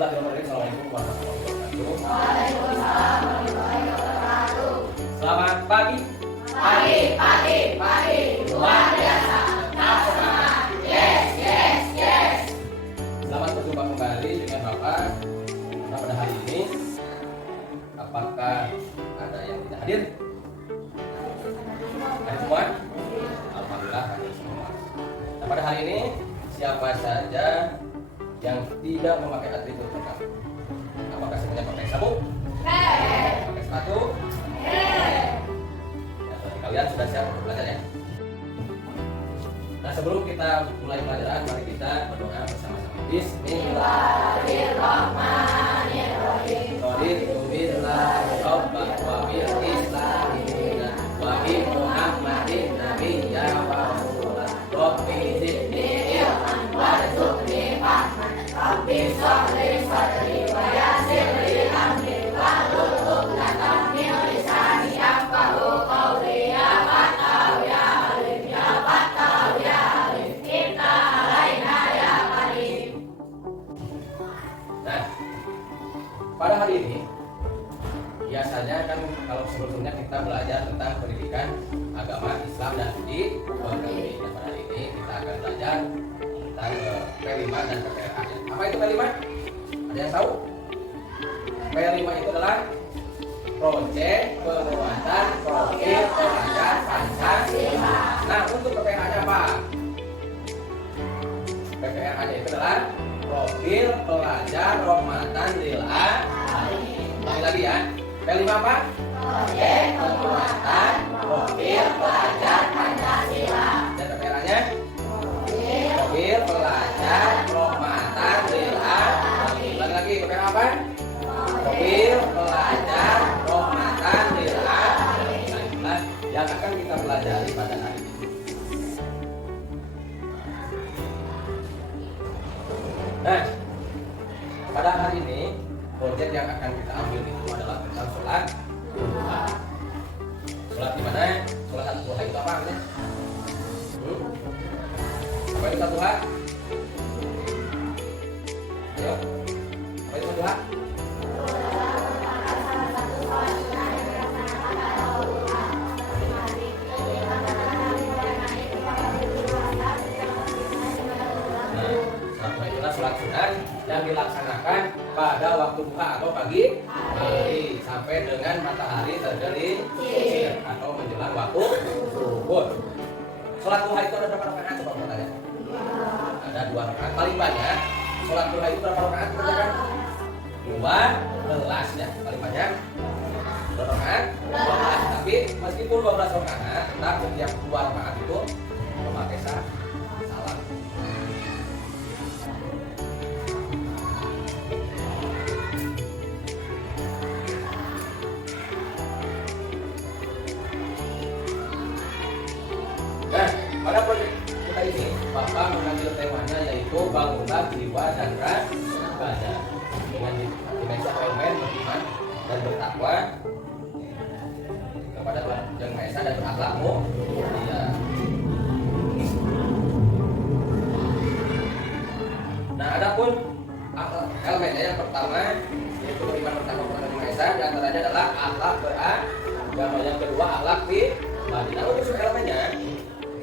Assalamualaikum warahmatullahi wabarakatuh. Waalaikumsalam warahmatullahi wabarakatuh. Selamat pagi. Pagi. Luar biasa. Tetap semangat. Yes. Selamat berjumpa kembali dengan Bapak. Nah, pada hari ini, apakah ada yang tidak hadir? Hadir semua? Alhamdulillah hadir semua. Nah, pada hari ini siapa saja yang tidak memakai atribut lengkap? Apakah semuanya pakai sabuk? Pakai sepatu? Ya, berarti kalian sudah siap untuk belajar ya? Nah, sebelum kita mulai pelajaran, mari kita berdoa bersama-sama. Bismillahirrahmanirrahim. Raditu billahi rabban wa bil islami dinan wa bi Muhammadin nabiyyan wa rasulan. Rabbi zidni ilman warzuqni fahman. Rabbi shrah sadri wa yassir li amri wahlul 'uqdatam min lisani yafqahu qawli. Ya Fattah ya Alim, ya Fattah ya Alim, Iftah alaina ya Karim. Nah, pada hari ini biasanya kan kalau sebelumnya kita belajar tentang pendidikan agama Islam dan budi pekerti. Nah, pada hari ini kita akan belajar tentang P5 dan PPRA. Apa itu P5? Ada yang tahu? P5 itu adalah proyek penguatan profil pelajar Pancasila. Nah, untuk PPRA-nya apa? PPRA-nya itu adalah profil pelajar rahmatan lil alamin. Ulangi lagi ya. P5 apa? Proyek penguatan profil pelajar Pancasila. Dan PPRA-nya? Profil pelajar rahmatan lil alamin. Ulangi lagi, PPRA apa? Profil pelajar rahmatan lil alamin. Nah, itulah yang akan kita pelajari pada hari ini. Nah, pada hari ini proyek yang akan kita ambil itu adalah tentang sholat duha. Sholat di mana? Sholat duha itu apa namanya? Apa itu sholat duha? Ayo, apa itu sholat duha? Sholat sunat yang dilaksanakan pada waktu duha atau pagi hari sampai dengan matahari tergelincir atau menjelang waktu subuh. Sholat duha itu ada berapa rakaat? Coba mau tanya. Ada 2 rakaat. Paling banyak sholat duha itu berapa rakaat? Kerjakan 12 ya. Paling banyak 2 rakaat. 12. Tapi meskipun 12 rakaat, tetap setiap 2 rakaat itu memakai salam. Nah, pada proyek kita ini, Bapak mengambil temanya yaitu bangunlah jiwa dan raga dengan dimensi elemen beriman dan bertakwa kepada Tuhan Yang Maha Esa dan berakhlak mulia. Nah, adapun elemennya yang pertama yaitu beriman bertakwa kepada Yang Maha Esa, di antaranya adalah akhlak beragama, yang kedua akhlak pribadi. Nah, untuk elemennya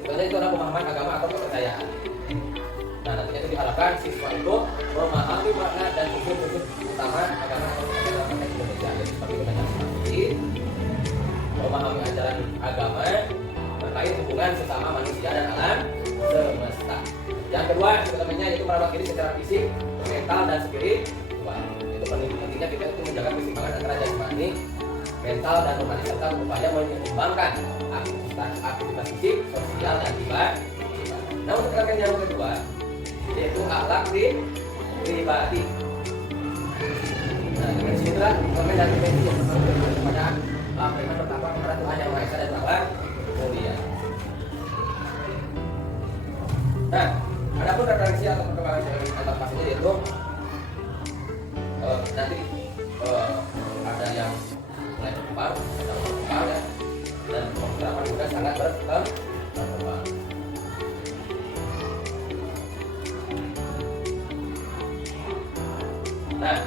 itu adalah pemahaman agama atau kepercayaan. Nah, nantinya itu diharapkan siswa itu memahami makna dan prinsip utama agama atau kepercayaan dalam konteks Indonesia. Jadi seperti mengenai memahami ajaran agama terkait hubungan sesama manusia dan alam semesta. Yang kedua, teman-temannya yaitu merawat diri secara fisik, mental dan spiritual. Itu pentingnya kita itu menjaga keseimbangan antara jasmani, mental dan rohani serta berupaya menyeimbangkan aktivitas fisik, sosial dan pribadi. Nah, untuk elemen yang kedua yaitu akhlak pribadi. Nah, dengan sini itulah elemen dan dimensi yang pada beriman bertakwa kepada Tuhan Yang Maha Esa dan berakhlak mulia. Nah, adapun referensi atau perkembangan antar pastinya yaitu nanti ada yang mulai berkembang, ada berkembang ya, dan beberapa juga sangat berkembang. Nah,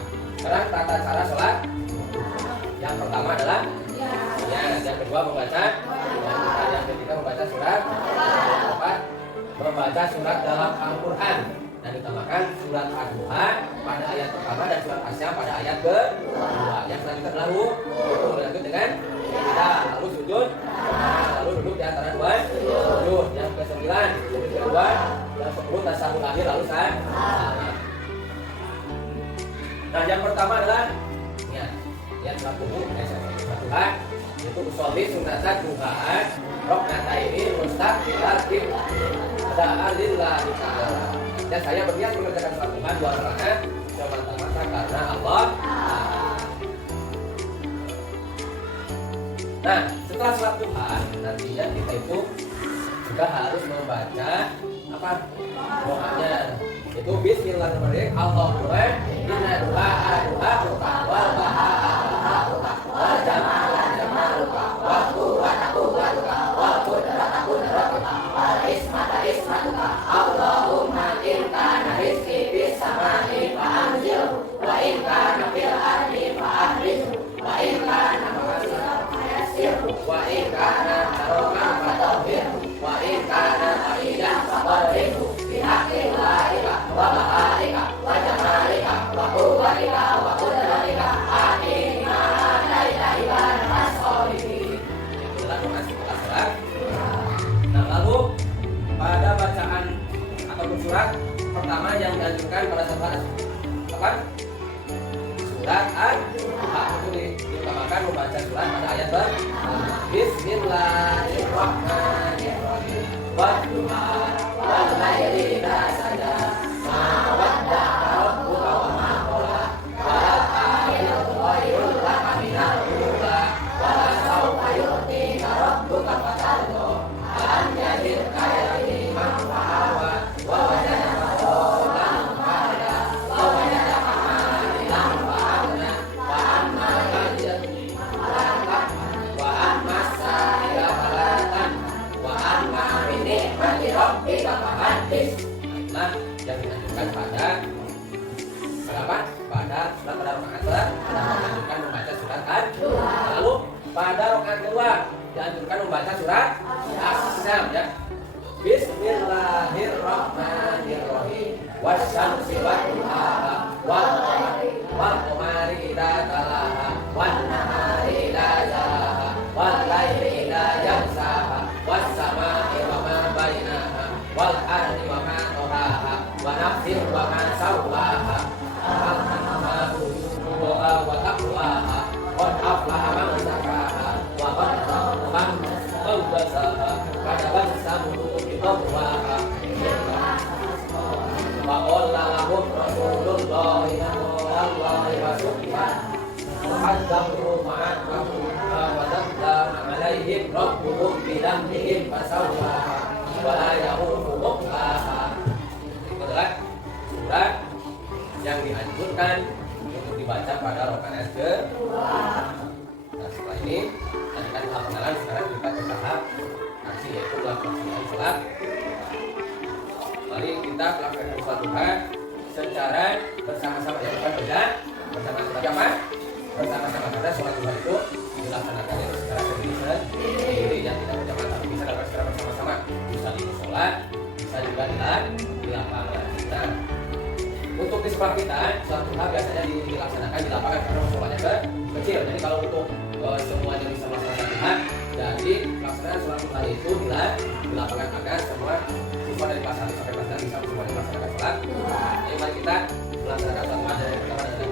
Sekarang tata cara sholat. Yang pertama adalah ya, yang kedua membaca, yang ketiga membaca surat, yang keempat membaca surat dalam Al-Quran dan ditambahkan surat Al-Duha pada ayat pertama dan surat Asy-Syams pada ayat kedua. Yang selanjutnya adalah berlanjut dengan kita lalu sujud, lalu duduk di antara dua sujud. Yang ke-9 sujud kedua, yang 10 tasyahud akhir lalu salam. Nah, yang pertama adalah ya, yang Duha itu usolli sunatan duhaan rokataini mustaqbilal qiblah da'an lillahi ta'ala. Dan saya berniat mengerjakan sholat duha 2 rakaat semata-mata karena Allah. Nah, setelah sholat duha nantinya kita itu juga harus membaca apa doanya, itu bismillahirrahmanirrahim. Allahumma inna du'a wal baha wal jamaluka wal quwwata wal qudratuka wal ismatuka Allahumma in kana rizqi bis samai fa anzilhu wa in kana fil ardi fa ahrijhu wa in kana maqsira fa yassirhu wa in kana haruman fa tahhirhu wa in kana aidan fa qarribhu bi haqqillahi wa baharika wa jamalika wa quwwatika wa qudratika amin. Nah, lalu pada bacaan ataupun surat pertama yang dianjurkan pada saat apa? Surat Al-Duha itu diutamakan membaca surat pada ayat Bismillahirrahmanirrahim. Wadduha wal laili idza saja ma wadda'aka rabbuka wa ma qala wa al-akhiratu khairul laka minal ula wa lasawfa yu'tika rabbuka fatarda an yajidka yatiman fa'awa wa wajadaka dhallan fahada wa wajadaka 'ailan fa'agna wa amma al-yatima falatan wa amma as-sa'ila falatan wa amma bi ni'mati rabbika fahaddits. Nah, yang dianjurkan pada apa? Pada rakaat dianjurkan membaca surat Al-Duha. Lalu pada rakaat kedua dianjurkan membaca surat Asy-Syams ya. Bismillahirrahmanirrahim. Wasyamsi wadduhaha wal qamari idza talaha wan nahari idza jalaha wal laili idza yaghshaha was samaa'i wa ma bainaha wal ardi wa ma tahaha wa nafsin wa ma sawwaha wa taqwaha qad aflaha man zakaha wa qad khaba man dassaha kadaban samudun bi taqwaha wa qala lahum rasulullahi sallallahu wa subhan haddahu ma'akum wa damdama alaihim rabbuhum bi dambihim fasawwaha wa la yahudu muqlaha. Itu adalah surat yang dianjurkan untuk dibaca pada rakaat kedua. Nah, setelah ini tadi kan tahap pengenalan, sekarang kita ke tahap aksi, yaitu pelaksanaan sholat. Mari kita melaksanakan sholat duha secara bersama-sama, ya bukan beda bersama-sama apa? Bersama-sama, karena sholat duha itu dilaksanakan secara sendiri yang tidak berjamaah, tapi bisa dapat secara bersama-sama, bisa di sholat, bisa juga di lapangan. Nah, untuk di sekolah kita, sholat duha biasanya dilaksanakan di lapangan karena musolanya kecil. Jadi kalau untuk semuanya bisa melaksanakan duha, jadi pelaksanaan sholat duha itu di lapangan agar semua siswa dari kelas 1 sampai kelas 6 bisa semuanya melaksanakan sholat. Jadi mari kita melaksanakan sholat duha dari pertama dan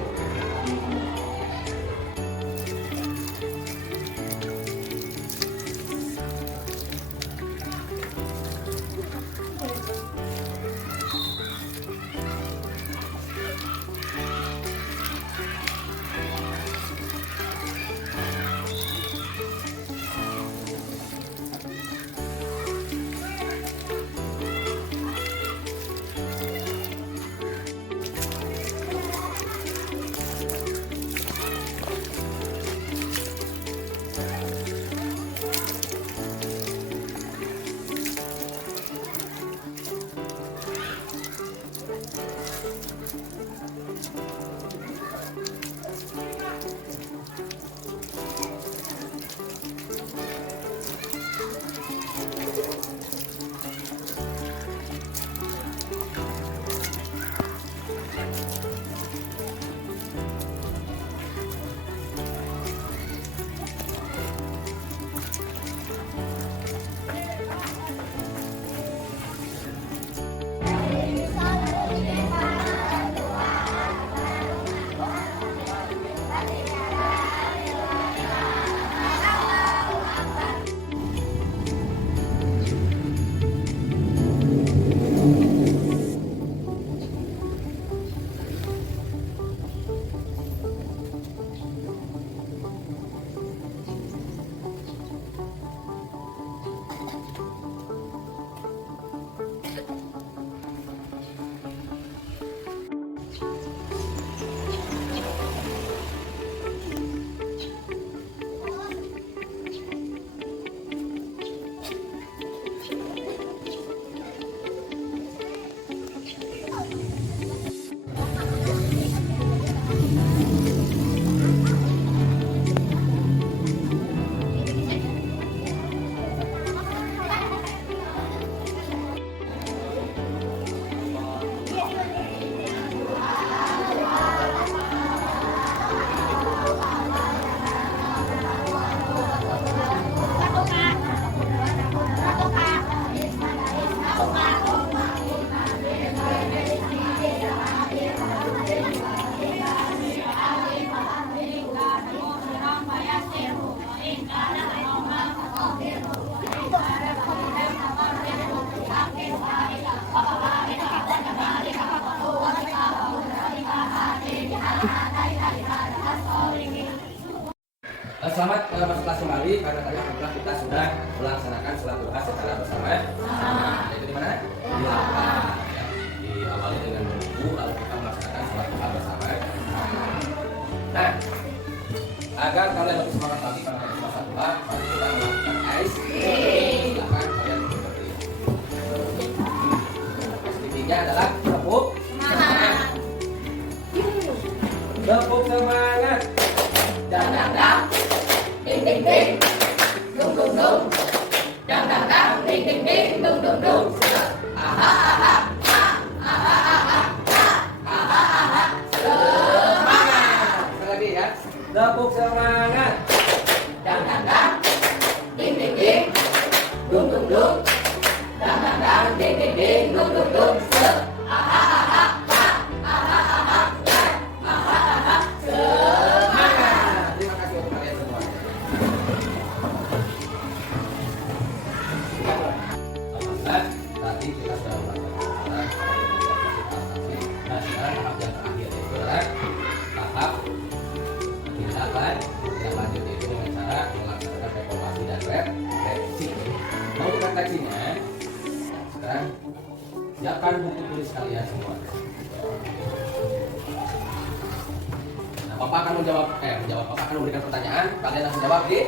karena tadi alhamdulillah kita sudah melaksanakan sholat duha secara bersama. Itu di mana? Di lapangan. Ya. Diawali dengan menunggu lalu kita melaksanakan sholat duha bersama. Nah, agar kalian lebih semangat lagi karena kita sholat duha, mari kita melakukan ice. Silakan kalian seperti ini. Ketiga adalah tepuk semangat. Tepuk semangat. Dang dang dang, ding ding ding, dung dung dung, dang dang dang, ding ding ding, dung dung dung. Aha aha aha aha aha aha aha. Semangat. Sekali lagi ya. Tepuk semangat. Dang dang dang, ding ding ding, dung dung dung, dang dang dang, ding ding ding, dung dung dung. Aha aha aha aha aha aha aha. Terima kasih untuk kalian semua. Alhamdulillah, tadi kita sudah melakukan nah sekarang tahap yang terakhir yaitu adalah tahap tindakan yang lanjut yaitu dengan cara melaksanakan evaluasi dan revisi. Mau kita refleksinya, sekarang siapkan buku tulis kalian semua. Bapak akan menjawab, Bapak akan memberikan pertanyaan, kalian langsung jawab di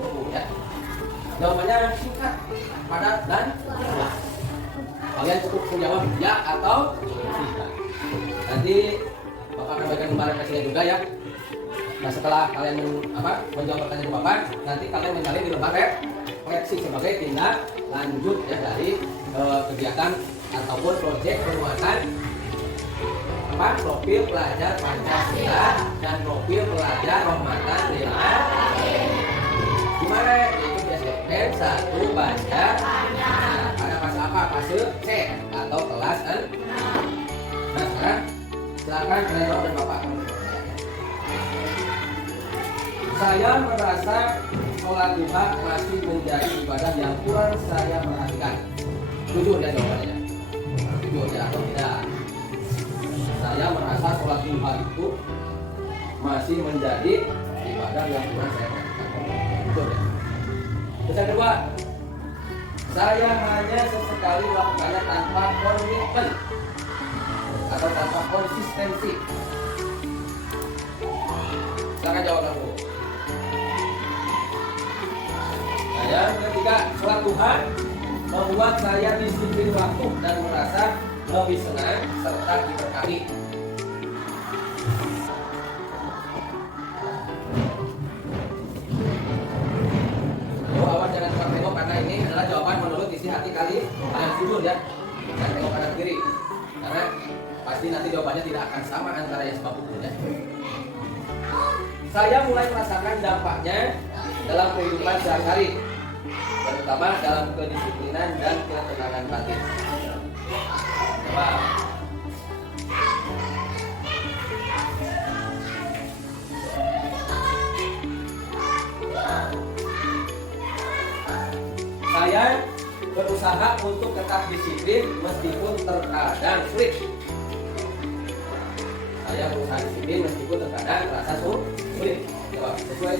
buku ya. Jawabannya singkat, padat dan jelas. Kalian cukup menjawab ya atau tidak. Nanti Bapak akan berikan lembar refleksinya juga ya. Nah setelah kalian menjawab pertanyaan Bapak, nanti kalian menyalin di lembar refleksi sebagai tindak lanjut ya dari kegiatan ataupun proyek penguatan profil pelajar Pancasila dan profil pelajar Rahmatan lil Alamin. Gimana? Yaitu di SDM 1 baca. Nah, pada fase apa? Fase C atau kelas 6. Nah sekarang silakan kalian jawab dan Bapak akan bertanya. Saya merasa sholat duha masih menjadi ibadah yang kurang saya perhatikan. Jujur ya jawabannya. Jujur ya atau tidak? Saya merasa sholat duha itu masih menjadi ibadah yang kurang saya perhatikan. Betul ya? Terus yang kedua, saya hanya sesekali melakukannya tanpa komitmen atau tanpa konsistensi. Silakan jawab dulu. Nah, yang ketiga, sholat duha membuat saya disiplin waktu dan merasa lebih senang serta diberkahi. Awas jangan cuma tengok karena ini adalah jawaban menurut isi hati kalian jujur ya. Jangan tengok kanan kiri karena pasti nanti jawabannya tidak akan sama antara yang sebab itu ya. Saya mulai merasakan dampaknya dalam kehidupan sehari-hari, terutama dalam kedisiplinan dan ketenangan batin. Wow. Saya berusaha untuk tetap disiplin meskipun terkadang sulit. Saya berusaha disiplin meskipun terkadang terasa sulit. Coba sesuai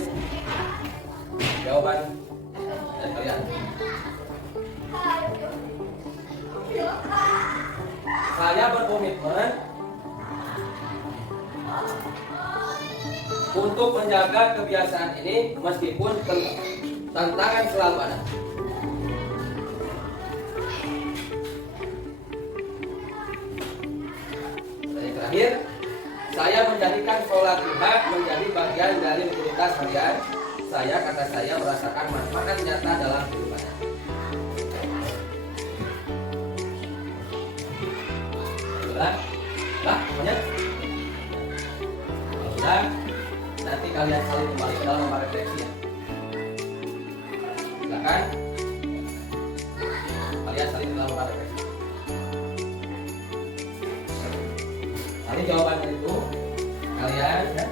jawaban dari kalian. Saya berkomitmen untuk menjaga kebiasaan ini meskipun tantangan selalu ada. Dan yang terakhir, saya menjadikan sholat duha menjadi bagian dari rutinitas harian. Kata saya merasakan manfaat nyata dalam kehidupannya. Lah, semuanya. Kalau sudah, nanti kalian saling kembali ke dalam lembar refleksi ya. Silakan. Kalian saling ke dalam lembar refleksi. Tadi jawabannya itu kalian ya.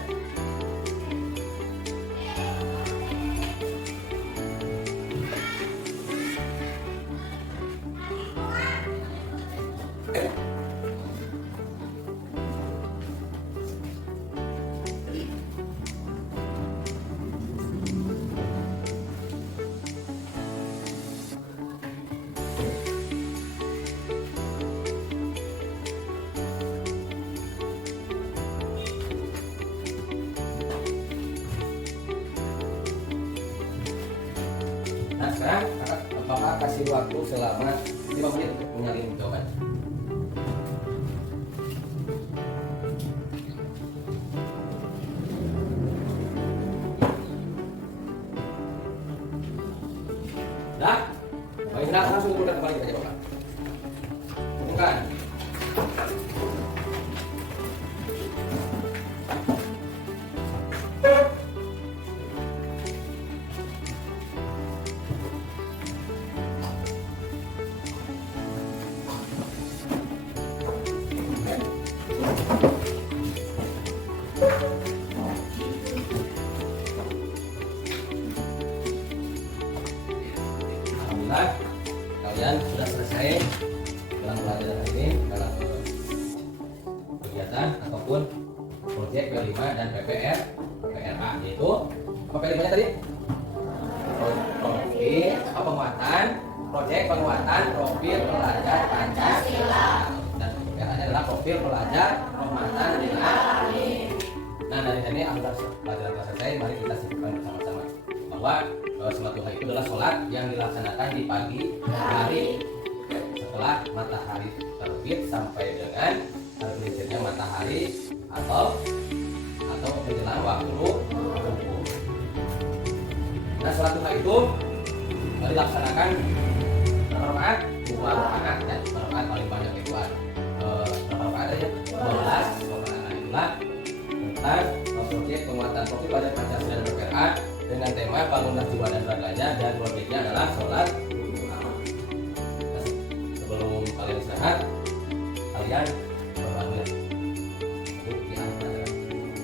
kasih waktu selama 5 menit untuk menyalin jawaban. Dah? Baik, dah langsung kumpulkan kembali kita jawaban. Kumpulkan. Alhamdulillah kalian sudah selesai dalam pelajaran ini dalam kegiatan ataupun proyek P5 dan PPR PRA, yaitu apa P5 nya tadi? Profil penguatan proyek penguatan profil pelajar Pancasila, dan PRA nya adalah profil pelajar penguatan nilai. Nah, dari sini agar pelajaran telah selesai, mari kita simpulkan bersama-sama bahwa sholat duha itu adalah sholat yang dilaksanakan di pagi hari setelah matahari terbit sampai dengan tergelincirnya matahari atau menjelang waktu subuh. Nah, sholat duha itu dilaksanakan berapa rakaat? 2 rakaat, ya. Rakaat paling banyak itu berapa rakaat aja? 12 rakaat. Itulah tentang proyek penguatan profil pelajar Pancasila dan PRA dengan tema bangunlah jiwa dan raganya, dan proyeknya adalah sholat duha. Sebelum kalian istirahat, kalian berdoa dulu untuk di akhir pelajaran.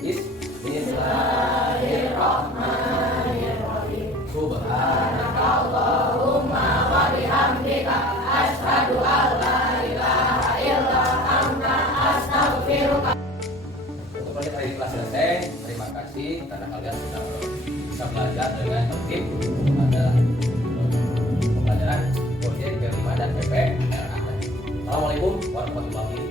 Bismillahirrahmanirrahim. Subhanakallahumma wa bihamdika asyhadu an la ilaha illa anta astaghfiruka. Untuk proyek hari ini telah selesai. Terima kasih karena kalian sudah bisa belajar dengan tertib pada pembelajaran proyek P5 dan PPR. Assalamualaikum warahmatullahi wabarakatuh.